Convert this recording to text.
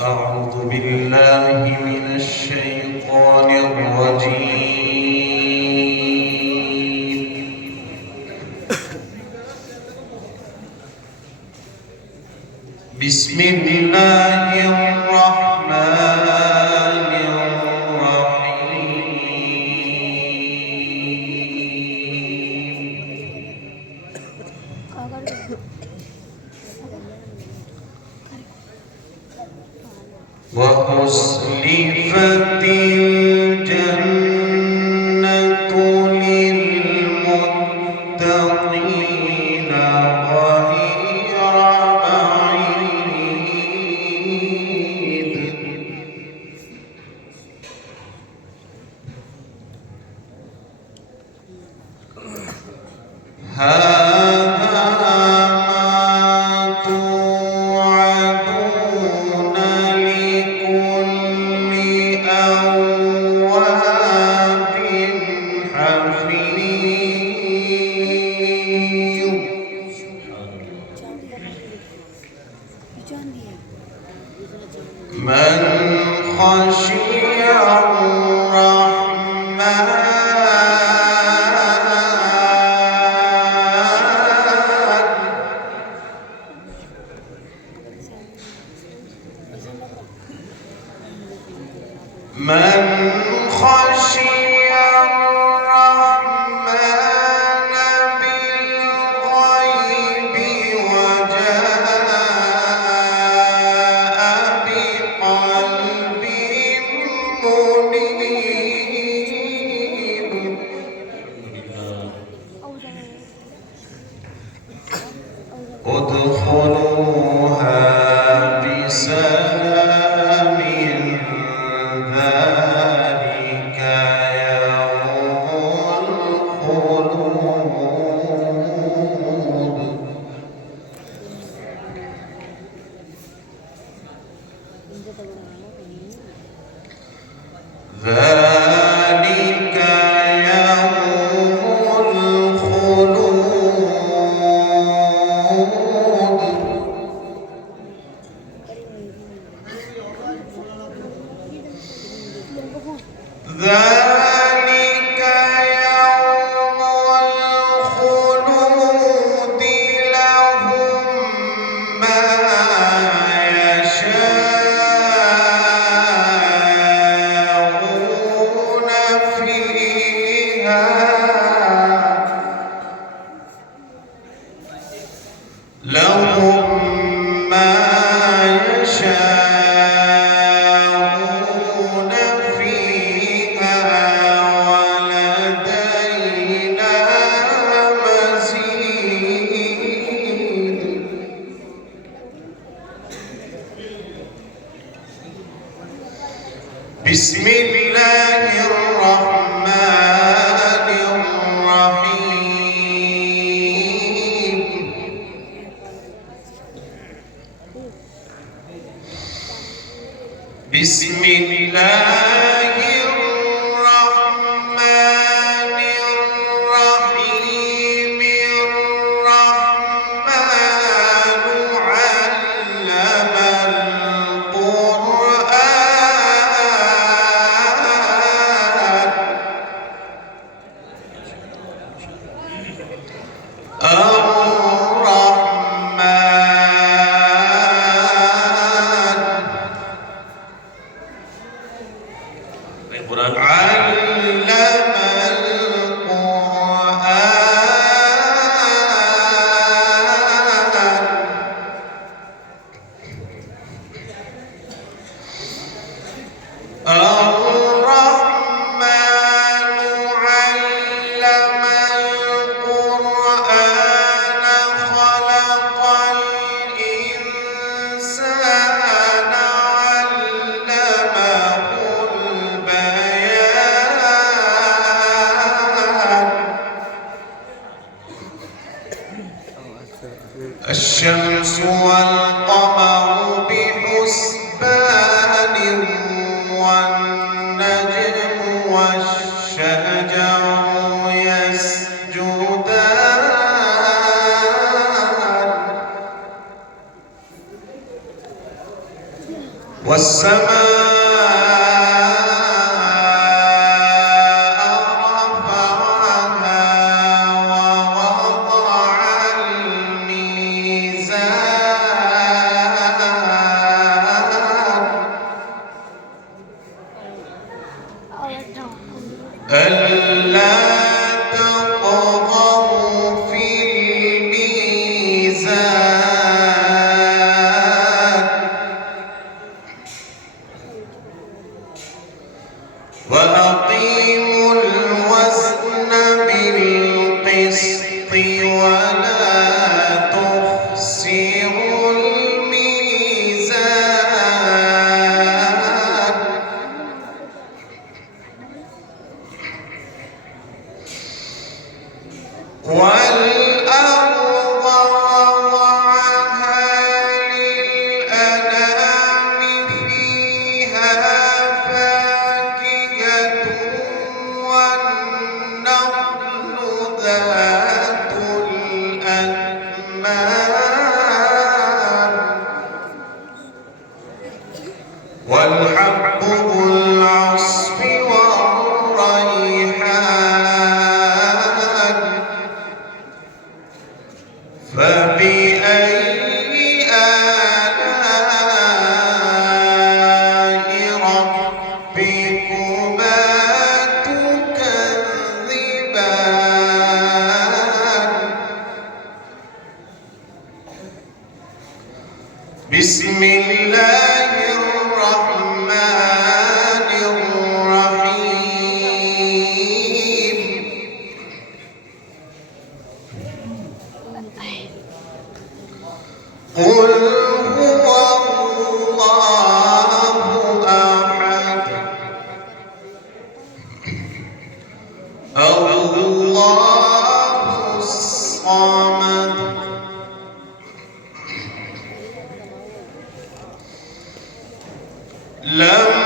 أعوذ بالله من الشيطان الرجيم. بسم الله الرحمن وأزلفت الجنة للمتقين غير بعيد من خشي الرحمن بالغيب وجاء بقلب منيب ادخلوها بسلام ذلك يوم الخلود ذلك يوم الخلود ذلك يوم الخلود لهم ما يشاءون فيها لهم ما يشاءون فيها ولدينا مزيد بسم الله الرحمن الرحيم بسم الله الرحمن الرحيم الرحمن علم والسماء ألا تطغوا في الميزان وأقيموا الوزن بالقسط ولا تخسروا الميزان والأرض وضعها للأنام فيها فاكهة والنخل ذات الأكمام والحب ذو العصف والريحان فبأي آلاء ربكما تكذبان بسم الله الرحمن الرحيم قل هو الله أحد الله الصمد لم